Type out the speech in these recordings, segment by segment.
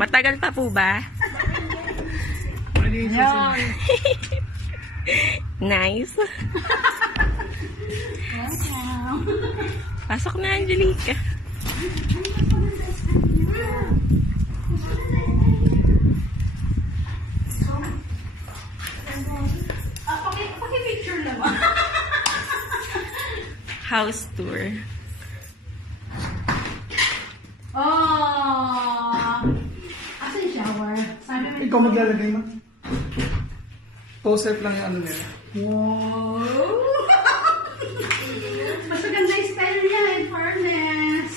Matagal pa po ba? Yan. Nice. Welcome. Pasok na, Angelica. Paki-picture naman. House tour. Oh! Asan yung shower? Sabi mo Ikaw maglalagay mo. Post-up lang yung ano nila. wow! Mas maganda yung style niya, in fairness.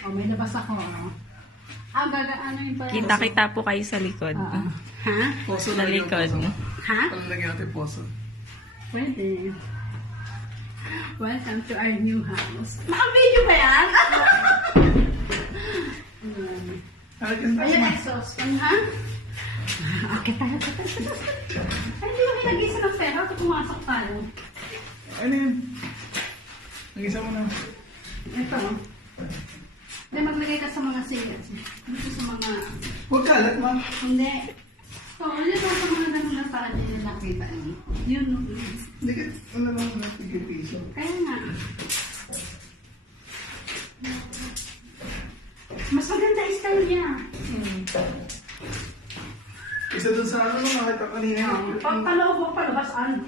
Oh, may labas ako. Ano yung parang... Kita-kita po kayo sa likod. Ha? Poso Sa lang yung likod. poso. Ha? Palalagyan natin poso. Pwede. Welcome to our new house. Naka-video ba yan? Ayun, exhaust fan, ha? Okay, tayo. Ay, hindi mo kinag-isa ng pera at pumasok tayo. Ano yun? Nag-isa mo na. Ito. Hindi, maglagay ka sa mga sales. Dito sa mga... Huwag kalat, ma. Hindi. So, ulit ako sa mga ganun na para hindi nila nakita. Yun, no? Hindi ka, ano lang na, tigil-piso. Kaya nga. Mas maganda yung style niya. Isa dun sa ano, nakita kanina. Pag paloob mo, palabasan.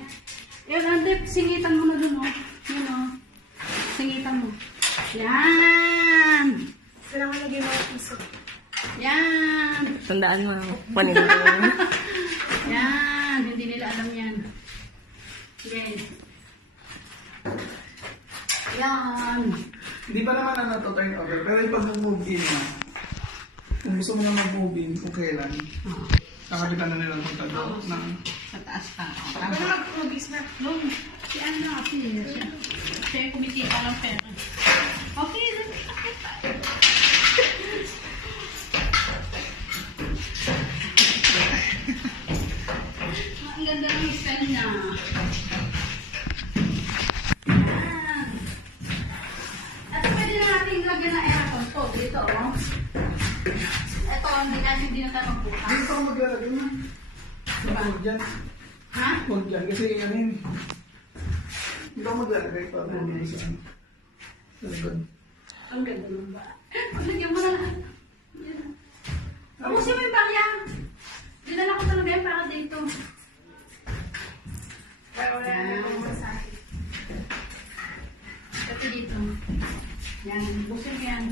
Yun, Andep, singitan mo na dun, oh. Yun, oh. Singitan mo. Yan! Sila mo lagay mga piso. Yan! Tandaan mo. Kunin mo. Yan! Hindi nila alam yan. Okay. Yan! Hindi pa naman ano to turn over, pero yung pag-move in na, kung gusto mo na mag-move in, kung kailan, kakalitan na nila ng kontado ng Sa taas pa. Ano mag-movies na? Doon. Si ano, siya yung kumikita ng pera. Okay, doon. Ang ganda ng style niya. Yan. At pwede na natin lagyan ng aircon to. Dito, oh. Ito, hindi na tayo magbukas. hindi pa ako maglalagay na. Diba? Huwag dyan. Ha? Huwag dyan, kasi ano yun. Hindi ako maglalagay pa. Hindi sa ano. Sa likod. Ang ganda ng ba? Paglagyan mo na lahat. Yan. Tapusin mo yung bagya. Dinala ko talaga yan para dito. Para wala na akong masahe. Ito dito. Yan. Tapusin mo yan.